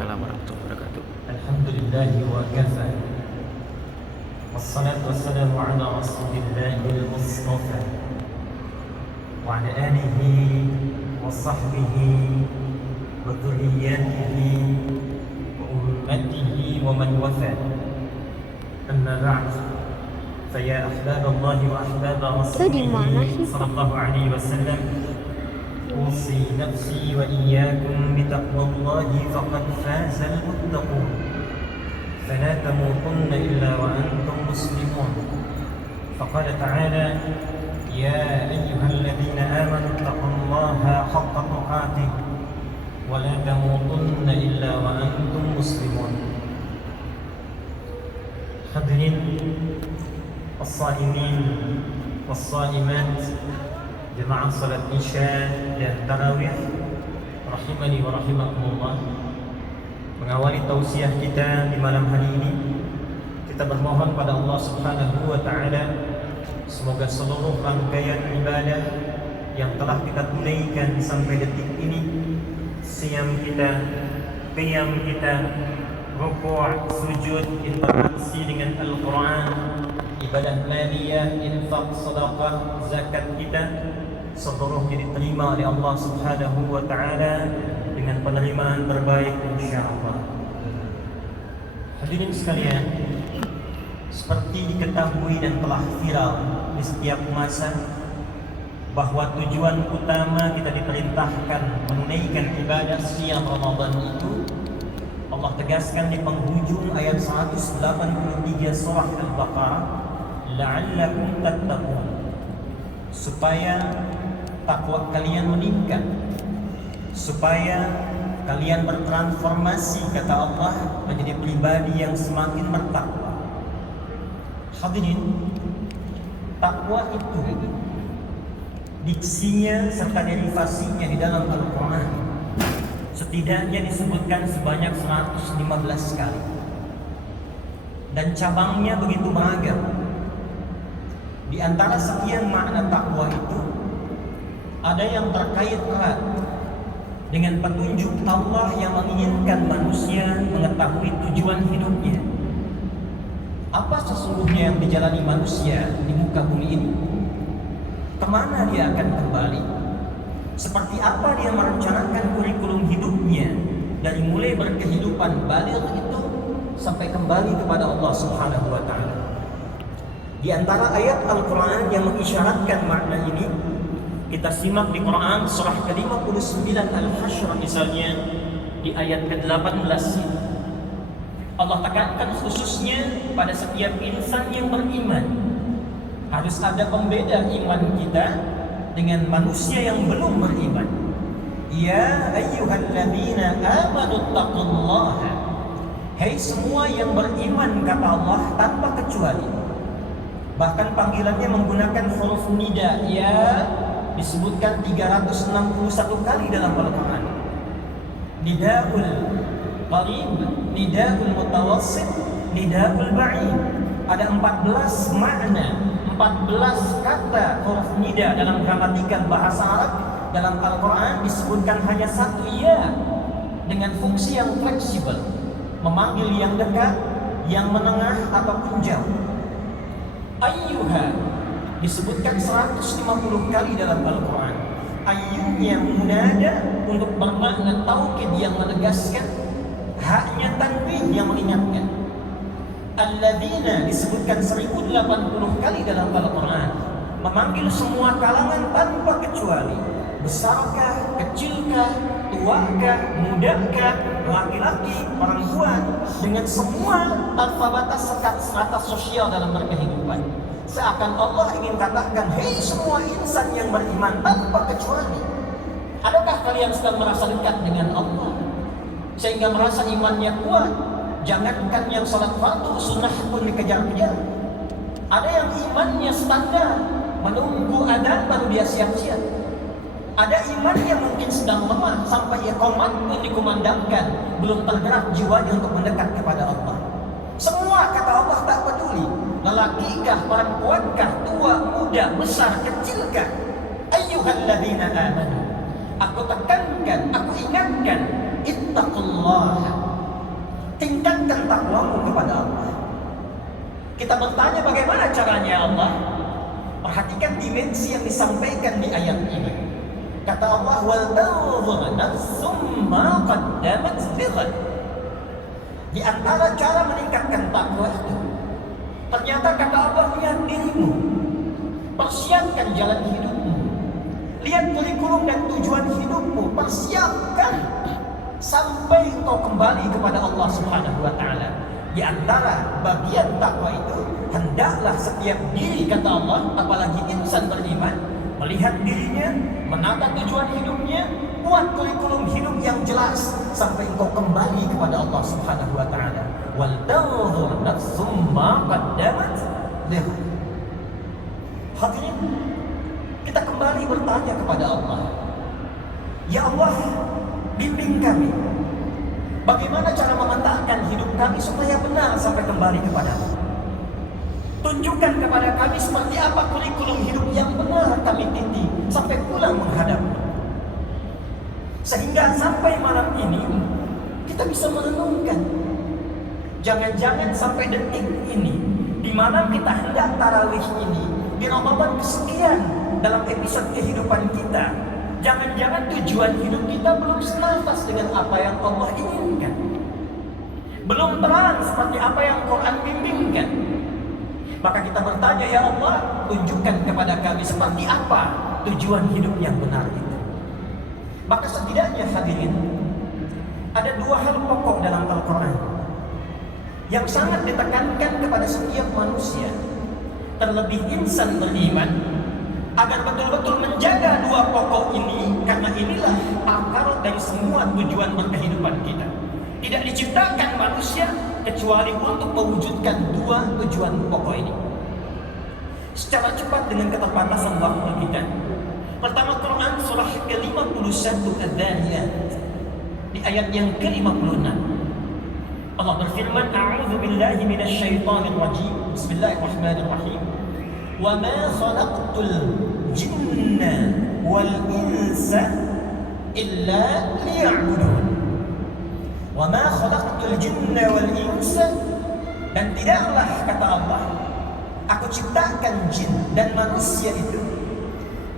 Waalaikumsalam warahmatullahi wabarakatuh. Alhamdulillahi wa kafa. Wassalatu wassalamu ala rasulillahil mustafa wa ala alihi wa sahbihi wa dhurriyyatihi wa ummatihi wa man wafa. Amma ba'd. Faya ahbaballahi wa ahbaba rasulihi sallallahu alaihi wasallam. أوصي نفسي وإياكم بتقوى الله فقد فاز المتقون فلا تموتن إلا وأنتم مسلمون فقال تعالى يا أيها الذين آمنوا اتقوا الله حق تقاته ولا تموتن إلا وأنتم مسلمون. Hadirin as-saimin was-saimat, jemaah salat isya dan tarawih rahimani wa rahimakumullah. Mengawali tausiah kita di malam hari ini, kita bermohon pada Allah Subhanahu wa taala semoga seluruh rangkaian ibadah yang telah kita tunaikan sampai detik ini, siam kita, qiyam kita, rukuk, sujud, interaksi dengan Al-Quran, ibadah maliyah, infak, sedekah, zakat kita, seluruhnya diterima oleh Allah Subhanahu wa taala dengan penerimaan terbaik insyaallah. Hadirin sekalian, seperti diketahui dan telah viral di setiap masa bahwa tujuan utama kita diperintahkan menunaikan ibadah siang Ramadan itu Allah tegaskan di penghujung ayat 183 surah Al-Baqarah, la'allakum tattaqun, supaya takwa kalian meningkat, supaya kalian bertransformasi, kata Allah, menjadi pribadi yang semakin bertakwa. Hadirin, takwa itu diksinya serta derivasinya di dalam Al-Quran setidaknya disebutkan sebanyak 115 kali, dan cabangnya begitu beragam. Di antara sekian makna takwa itu, ada yang terkait erat dengan petunjuk Allah yang menginginkan manusia mengetahui tujuan hidupnya. Apa sesungguhnya yang dijalani manusia di muka bumi ini? Kemana dia akan kembali? Seperti apa dia merencanakan kurikulum hidupnya dari mulai berkehidupan baligh itu sampai kembali kepada Allah Subhanahu wa taala. Di antara ayat Al-Quran yang mengisyaratkan makna ini, kita simak di Quran surah ke-59 Al-Hasyr misalnya di ayat ke-18. Allah tekankan khususnya pada setiap insan yang beriman, harus ada pembeda iman kita dengan manusia yang belum beriman. Ya ayyuhalladzina amanu taqullaha, hai semua yang beriman, kata Allah tanpa kecuali. Bahkan panggilannya menggunakan huruf nida, ya, disebutkan 361 kali dalam Al-Quran. Nidaul qarib, nidaul mutawassit, nidaul ba'id. Ada 14 makna, 14 kata huruf nida dalam gramatikal bahasa Arab. Dalam Al-Quran disebutkan hanya satu ya, dengan fungsi yang fleksibel, memanggil yang dekat, yang menengah ataupun jauh. Ayyuha disebutkan 150 kali dalam Al-Quran. Ayyunya munada untuk bermakna taukid yang menegaskan, haknya tanwin yang mengingatkan. Alladzina disebutkan 1080 kali dalam Al-Quran, memanggil semua kalangan tanpa kecuali, besarkah, kecilkah, tuakah, mudakah, laki-laki, perempuan, dengan semua tanpa batas sekat strata sosial dalam berkehidupan. Seakan Allah ingin katakan, hei semua insan yang beriman tanpa kecuali, adakah kalian sedang merasa dekat dengan Allah sehingga merasa imannya kuat? Jangankan yang salat fardu, sunnah pun dikejar-kejar. Ada yang imannya standar, menunggu adzan baru dia siap-siap. Ada iman yang mungkin sedang lemah, sampai iqamat pun dikumandangkan, belum tergerak jiwanya untuk mendekat kepada Allah. Semua, kata Allah, tak peduli, lelakikah, perempuankah, tua, muda, besar, kecilkah. Ayyuhalladzina amanu, aku tekankan, aku ingatkan, ittaqullah, takwamu kepada Allah. Kita bertanya bagaimana caranya ya Allah? Perhatikan dimensi yang disampaikan di ayat ini. Kata Allah, wal tanzur nafsum ma qaddamat lighad. Di antara cara meningkatkan takwa itu, ternyata kata Allah, lihat dirimu, persiapkan jalan hidupmu, lihat kurikulum dan tujuan hidupmu, persiapkan sampai engkau kembali kepada Allah Subhanahu wa Ta'ala. Di antara bagian takwa itu, hendaklah setiap diri, kata Allah, apalagi insan beriman, melihat dirinya, menata tujuan hidupnya, buat kurikulum hidup yang jelas sampai engkau kembali kepada Allah Subhanahu wa Ta'ala. Wal tanzur nafsum ma qaddamat lighad. Hadirin, kita kembali bertanya kepada Allah, ya Allah, bimbing kami, bagaimana cara mementakkan hidup kami supaya benar sampai kembali kepada-Mu. Tunjukkan kepada kami seperti apa kurikulum hidup yang benar kami titi sampai pulang menghadap-Mu. Sehingga sampai malam ini kita bisa merenungkan. Jangan-jangan sampai detik ini, di malam kita hendak tarawih ini, di Ramadan kesekian dalam episode kehidupan kita, jangan-jangan tujuan hidup kita belum senafas dengan apa yang Allah inginkan. Belum terang seperti apa yang Quran bimbingkan. Maka kita bertanya, ya Allah, tunjukkan kepada kami seperti apa tujuan hidup yang benar itu. Maka setidaknya hadirin, ada dua hal pokok dalam Al-Quran yang sangat ditekankan kepada setiap manusia, terlebih insan beriman, agar betul-betul menjaga dua pokok ini, karena inilah akar dari semua tujuan berkehidupan kita. Tidak diciptakan manusia kecuali untuk mewujudkan dua tujuan pokok ini. Secara cepat dengan keterbatasan waktu kita, pertama Quran surah ke-51 Adz-Dzariyat di ayat yang ke-56, Allah berfirman, a'udzu billahi minasyaitonir rajim, bismillahirrahmanirrahim, wa ma khalaqtul jinna wal insa illa liya'budun. Wa ma khalaqtul jinna wal insa, dan tidaklah, kata Allah, aku ciptakan jin dan manusia itu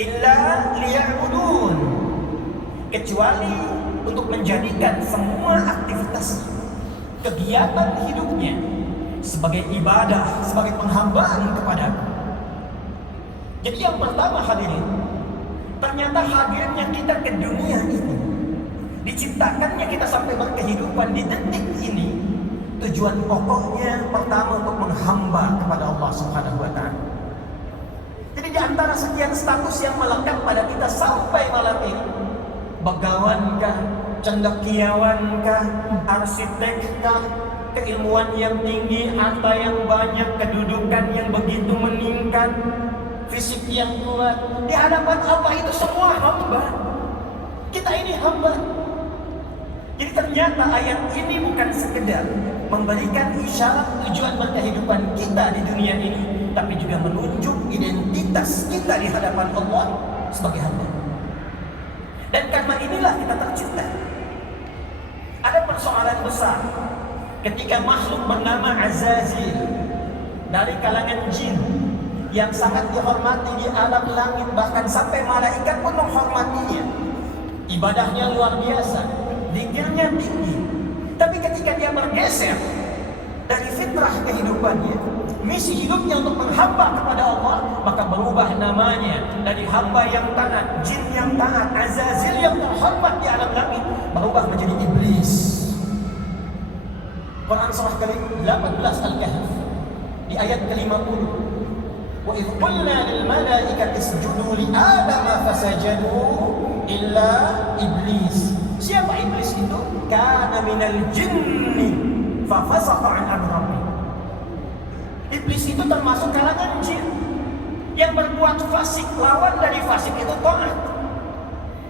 illa liya'budun, kecuali untuk menjadikan semua aktivitas kegiatan hidupnya sebagai ibadah, sebagai penghambaan kepada-Ku. Jadi yang pertama hadirin, ternyata hadirnya kita ke dunia ini, diciptakannya kita sampai berkehidupan di detik ini, tujuan pokoknya pertama untuk menghamba kepada Allah Subhanahu wa Ta'ala. Jadi di antara sekian status yang melekat pada kita sampai malam ini, bagawankah, cendekiawankah, arsitekkah, keilmuan yang tinggi, harta yang banyak, kedudukan yang begitu meningkat, fisik yang kuat, di hadapan Allah itu semua hamba. Kita ini hamba. Jadi ternyata ayat ini bukan sekedar memberikan isyarat tujuan berkehidupan kita di dunia ini, tapi juga menunjuk identitas kita di hadapan Allah sebagai hamba. Dan karena inilah kita tercipta. Ada persoalan besar ketika makhluk bernama Azazil dari kalangan jin yang sangat dihormati di alam langit, bahkan sampai malaikat pun menghormatinya. Ibadahnya luar biasa, zikirnya tinggi. Tapi ketika dia bergeser dari fitrah kehidupannya, misi hidupnya untuk menghamba kepada Allah, maka berubah namanya dari hamba yang taat, jin yang taat, Azazil yang terhormat di alam langit, berubah menjadi iblis. Quran surah ke-18 Al-Kahf di ayat ke-50, wa idh qulna lil malaikati isjudu li adama fasajadu illa iblis. Siapa iblis itu? Kana minal jinni fa fasaqa an amri rabbih. Iblis itu termasuk kalangan jin yang berbuat fasik. Lawan dari fasik itu taat.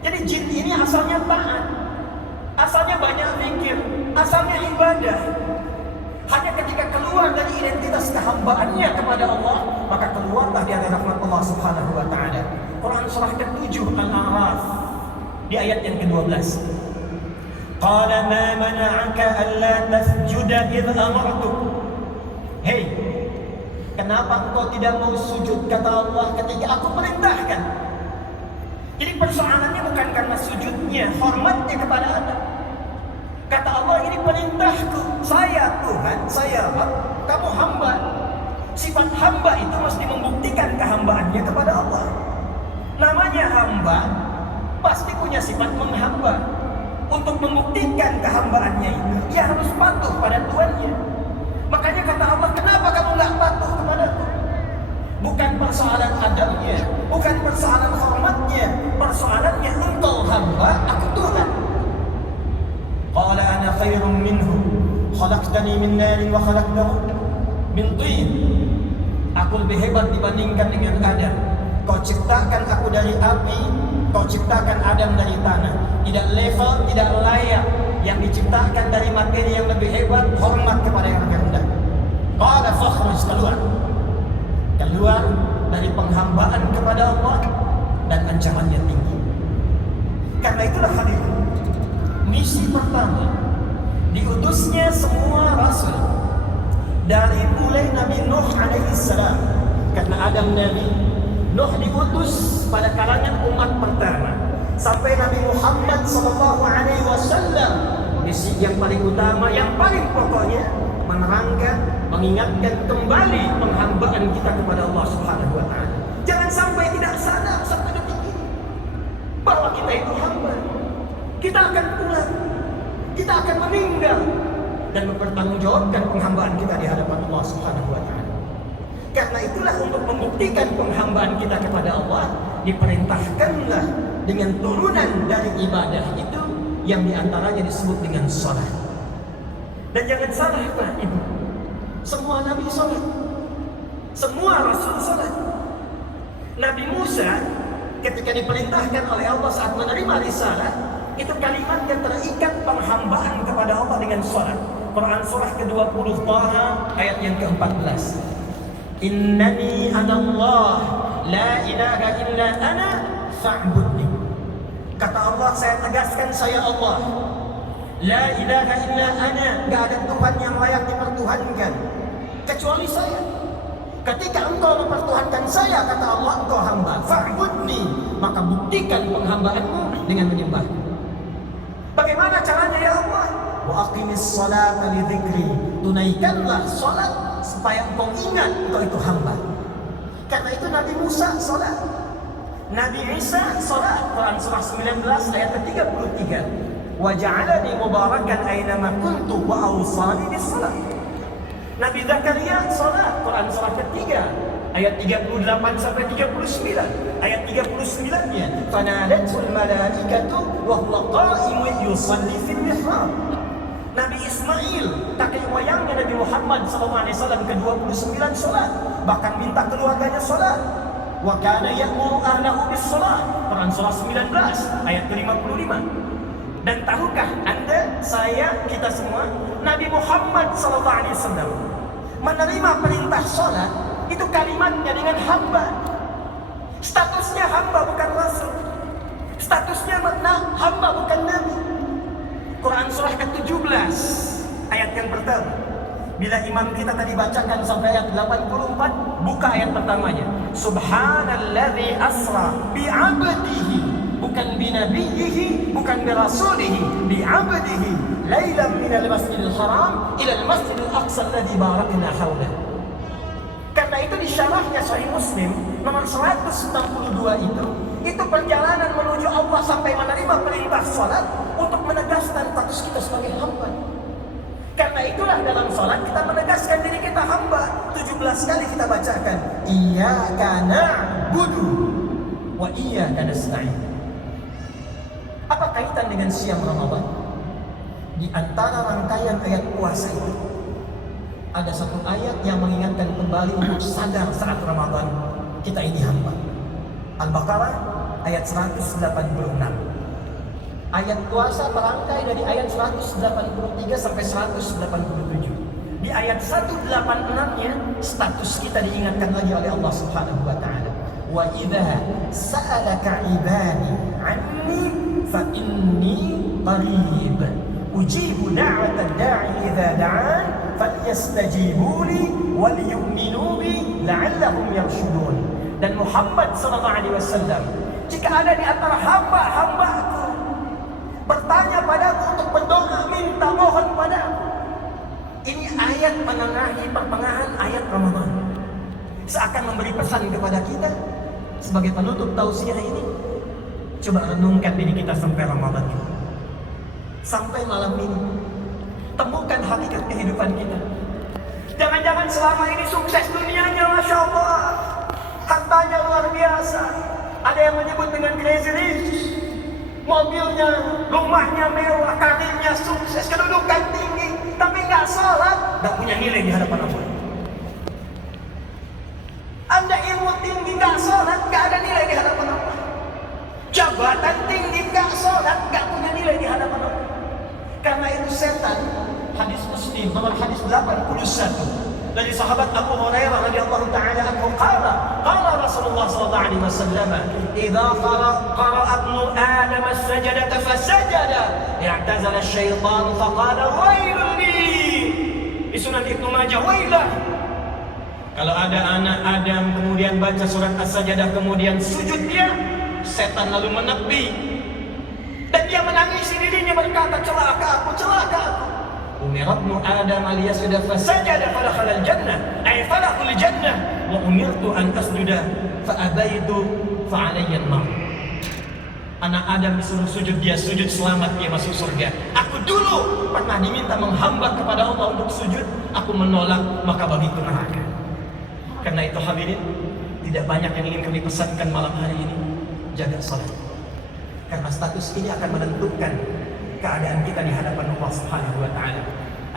Jadi jin ini asalnya taat, asalnya banyak zikir, asalnya ibadah. Hanya ketika keluar dari identitas kehambaannya kepada Allah, maka keluarlah dari rahmat Allah Subhanahu wa Ta'ala. Quran surah ke-7 Al-A'raf di ayat yang ke-12. Qala ma mana'aka alla tasjuda idh amartuk. Hei, kenapa engkau tidak mau sujud, kata Allah, ketika aku perintahkan? Jadi persoalannya bukan karena sujudnya, hormatnya kepada Adam. Kata Allah, ini perintahku, saya Tuhan, saya Rabb, kamu hamba. Sifat hamba itu mesti membuktikan kehambaannya kepada Allah. Namanya hamba pasti punya sifat menghamba. Untuk membuktikan kehambaannya itu, dia harus patuh pada Tuhannya. Makanya kata Allah, kenapa kamu nggak patuh kepadaku? Bukan persoalan adabnya, bukan persoalan hormatnya, persoalannya engkau hamba, aku Tuhan. Qala ana khairun minhu, khalaqtani min narin wa khalaqtahu min tin. Aku lebih hebat dibandingkan dengan Adam. Kau ciptakan aku dari api, kau ciptakan Adam dari tanah. Tidak level, tidak layak. Yang diciptakan dari materi yang lebih hebat, hormat kepada yang lebih rendah. Qala fakhruj, keluar dari penghambaan kepada Allah dan ancamannya tinggi. Karena itulah hadirin, misi pertama diutusnya semua rasul dari mulai Nabi Nuh alaihissalam, karena Adam Nabi, Nuh diutus pada kalangan umat pertama, sampai Nabi Muhammad SAW. Misi yang paling utama, yang paling pokoknya, menerangkan, mengingatkan kembali penghambaan kita kepada Allah Subhanahu wa Ta'ala. Jangan sampai tidak sadar sampai detik ini bahwa kita itu hamba. Kita akan pulang, kita akan meninggal dan mempertanggungjawabkan penghambaan kita di hadapan Allah Subhanahu wa Ta'ala. Karena itulah, untuk membuktikan penghambaan kita kepada Allah, diperintahkanlah dengan turunan dari ibadah itu yang diantaranya disebut dengan salat. Dan jangan salah Pak Ibu, semua Nabi salat, semua Rasul salat. Nabi Musa ketika diperintahkan oleh Allah saat menerima risalah, itu kalimat yang terikat penghambaan kepada Allah dengan salat. Quran surah ke-20 Taha ayat yang ke-14. Innani anallah la ilaha illa ana fa'budni. Kata Allah, saya tegaskan, saya Allah, la ilaha illa ana, gak ada Tuhan yang layak dipertuhankan kecuali saya. Ketika engkau mempertuhankan saya, kata Allah, engkau hamba. Fa'budni, maka buktikan penghambaanmu dengan menyembah. Bagaimana caranya ya Allah? Wa aqimis salata li dzikri, tunaikanlah salat supaya engkau ingat engkau itu hamba. Karena itu Nabi Musa salat, Nabi Isa salat. Quran surah 19 ayat ke-33. Wa ja'alani mubarakan aynama kuntu wa awsani bis salat. Nabi Zakaria salat. Quran surah ketiga ayat 38 sampai 39. Ayat 39-nya, fanadatul malaikatu wa huwa qa'imun yusalli fil mihrab. Nabi Ismail, kakek moyangnya Nabi Muhammad SAW, ke-29 salat, bahkan minta keluarganya salat. Wa kana ya'muru ahlahu bis salat. Quran surah 19 ayat ke-55. Dan tahukah Anda, saya, kita semua, Nabi Muhammad SAW menerima perintah salat itu kalimatnya dengan hamba. Statusnya hamba, bukan rasul. Statusnya hamba, bukan nabi. Quran surah ke-17 ayat yang pertama. Bila imam kita tadi bacakan sampai ayat 84, buka ayat pertamanya. Subhanalladzi asra bi'abdihi, bukan binabiyyihi, bukan birasulihi, bi'abdihi lailan minal masjidil haram ilal masjidil aqsa alladzi barakna hawlah. Karena itu di syarahnya Sahih Muslim nomor 162 itu perjalanan menuju Allah sampai menerima perintah salat untuk menegaskan status kita sebagai hamba. Karena itulah dalam salat kita menegaskan diri kita hamba. 17 kali kita bacakan iyyaka na'budu wa iyyaka nasta'in. Apa kaitan dengan siam Ramadan? Di antara rangkaian ayat puasa itu ada satu ayat yang mengingatkan kembali untuk sadar saat Ramadan kita ini hamba. Al-Baqarah ayat 186. Ayat puasa berangkai dari ayat 183 sampai 187. Di ayat 186-nya status kita diingatkan lagi oleh Allah Subhanahu wa taala. Wa idza sa'alaka 'ibadi 'anni fa inni qarib ujibu da'watad da'i idza da'an falyastajibu li wal yu'minu bi la'allahum yarshudun. Dan Muhammad sallallahu alaihi wasallam, jika ada di antara hamba-hambaku bertanya padaku untuk berdoa, minta mohon padaku. Ini ayat menengahi pertengahan ayat Ramadan, seakan memberi pesan kepada kita sebagai penutup tausiah ini. Coba renungkan diri kita sampai Ramadan ini, sampai malam ini, temukan hakikat kehidupan kita. Jangan-jangan selama ini sukses dunianya, Masya Allah, hartanya luar biasa, ada yang menyebut dengan crazy rich, mobilnya, rumahnya mewah, karirnya sukses, kedudukan tinggi, tapi nggak sholat, nggak punya nilai di hadapan Allah. Anda ilmu tinggi nggak sholat, nggak ada nilai di hadapan Allah. Jabatan tinggi nggak sholat, nggak punya nilai di hadapan Allah. Karena itu setan, hadis Muslim nomor hadis 81 dari sahabat Abu Hurairah radhiyallahu taala anhu qala Rasulullah sallallahu alaihi wasallam, idza qara'a ibnu adam as-sajdata fasajada i'tazala asy-syaitan faqala wailun li. Di Sunan Ibnu Majah, wailah. Kalau ada anak Adam kemudian baca surat As-Sajdah kemudian sujud dia, setan lalu menepi dan dia menangisi dirinya berkata, celaka aku, celaka aku. Umira ibnu Adam liyasjuda fasajada falakhala al-jannah ay falakul jannah wa umirtu an asjuda fa abaitu fa alayya an-nar. Anak Adam disuruh sujud, dia sujud, selamat, dia masuk surga. Aku dulu pernah diminta menghamba kepada Allah untuk sujud, aku menolak, maka bagiku neraka. Karena itu hadirin, tidak banyak yang ingin kami pesankan malam hari ini, jaga salat. Karena status ini akan menentukan keadaan kita di hadapan Allah Subhanahu wa taala.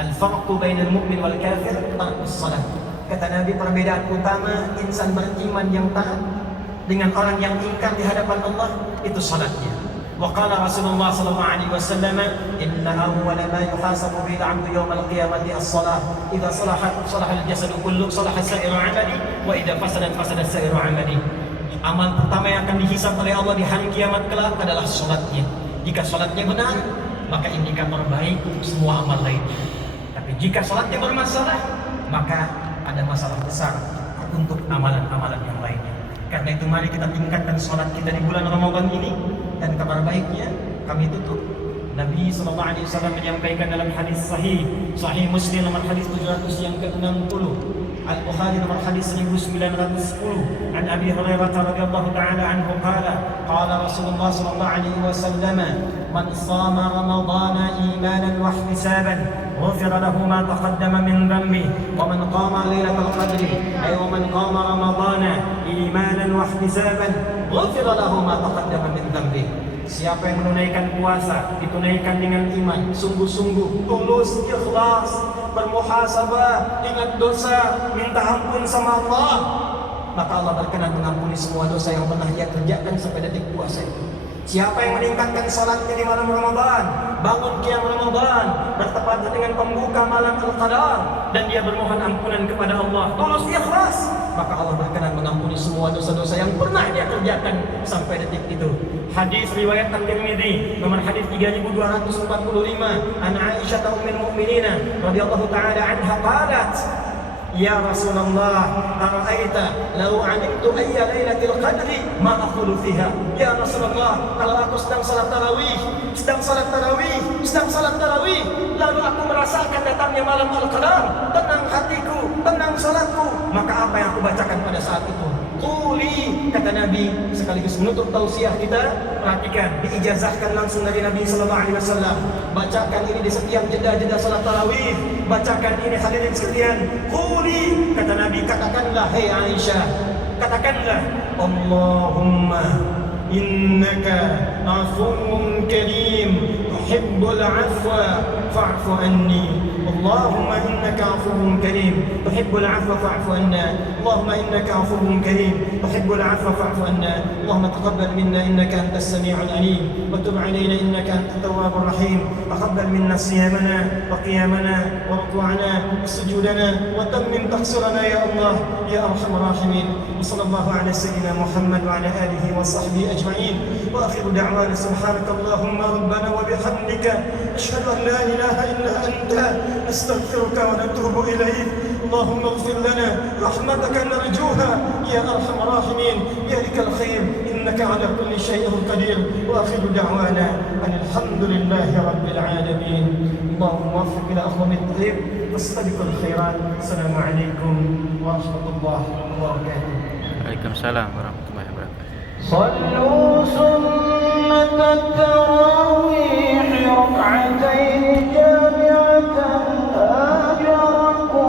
Al-farqu bainal mu'min wal kafir tarkus salat. Kata Nabi, perbedaan utama insan beriman yang taat dengan orang yang ingkar di hadapan Allah itu salatnya. Wa qala Rasulullah sallallahu alaihi wasallam, inna awwala ma yuhasabu bil 'abdu yawm al-qiyamati as-salah. Idza salahat salaha al-jasadu kullu, salaha sa'iru 'amali, wa idza fasadat fasada sa'iru 'amali. Amal pertama yang akan dihisab oleh Allah di hari kiamat kelak adalah salatnya. Jika salatnya benar, maka indikator baik untuk semua amal lainnya. Tapi jika salatnya bermasalah, maka ada masalah besar untuk amalan-amalan yang lainnya. Karena itu mari kita tingkatkan salat kita di bulan Ramadan ini. Dan kabar baiknya kami tutup, Nabi SAW menyampaikan dalam hadis sahih Muslim nomor hadis 700 yang ke-60, Al-Bukhari nomor hadis 1910, an Abi Hurairah radhiyallahu ta'ala anhu qala Rasulullah sallallahu alaihi wasallam, man shama ramadhana imanan wa ihtisaban ghufira lahu ma taqaddama min dhanbi wa man qama lailatal qadri ay wa man qama ramadhana imanan wa ihtisaban ghufira lahu ma taqaddama min dhanbi. Siapa yang menunaikan puasa, ditunaikan dengan iman, sungguh-sungguh, tulus, ikhlas, bermuhasabah, ingat dosa, minta ampun sama Allah, maka Allah berkenan mengampuni semua dosa yang pernah dia kerjakan sampai detik puasa itu. Siapa yang meningkatkan salatnya di malam Ramadan, bangun qiyam Ramadan, bertepatan dengan pembuka malam Al-Qadar, dan dia bermohon ampunan kepada Allah, tulus ikhlas, maka Allah berkenan mengampuni semua dosa-dosa yang pernah dia kerjakan sampai detik itu. Hadis riwayat At-Tirmidzi nomor hadis 3245, an Aisyah ummul mukminin radhiyallahu taala anha qalat, ya Rasulullah, ara'aita law 'alimtu ayya lailatul qadri ma aqulu fiha. Ya Rasulullah, kalau aku sedang salat tarawih, lalu aku merasakan datangnya malam Al-Qadar, tenang hatiku, tenang salatku, maka apa yang aku bacakan pada saat itu? Quli, kata Nabi sekaligus menutup tausiah kita, perhatikan, diijazahkan langsung dari Nabi sallallahu alaihi wasallam. Bacakan ini di setiap jeda-jeda salat tarawih. Bacakan ini hadirin sekalian. Quli, kata Nabi, katakanlah, hei Aisyah, katakanlah, Allahumma innaka afuwwun karim tuhibbul afwa fa'fu anni. Allahumma innaka afuwwun karim tuhibbul afwa fa'fu anna. Allahumma innaka afuwwun karim tuhibbul afwa fa'fu anna. Allahumma taqabbal minna innaka antas sami'ul alim wa tub 'alaina innaka antat tawwabur rahim. Taqabbal minna siyamana wa qiyamana wa ruku'ana wa sujudana wa tammim taqsirana ya Allah ya arhamar rahimin. Wa sallallahu ala sayyidina Muhammad wa ala alihi wa sahbihi ajma'in. Wa akhiru da'wana subhanakallahumma rabbana wa bihamdika وبحمدك أشهد أن لا إله إلا أنت نستغفرك ونتوب إليك. اللهم اغفر لنا رحمتك نرجوها يا أرحم الراحمين بيدك الخير إنك على كل شيء قدير. وآخر دعوانا أن الحمد لله رب العالمين. اللهم وفق إلى أخوان الطيب واستبقوا الخيرات. السلام عليكم ورحمة الله وبركاته. Waalaikumsalam warahmatullahi wabarakatuh. صلوا سنة التراويح ركعتين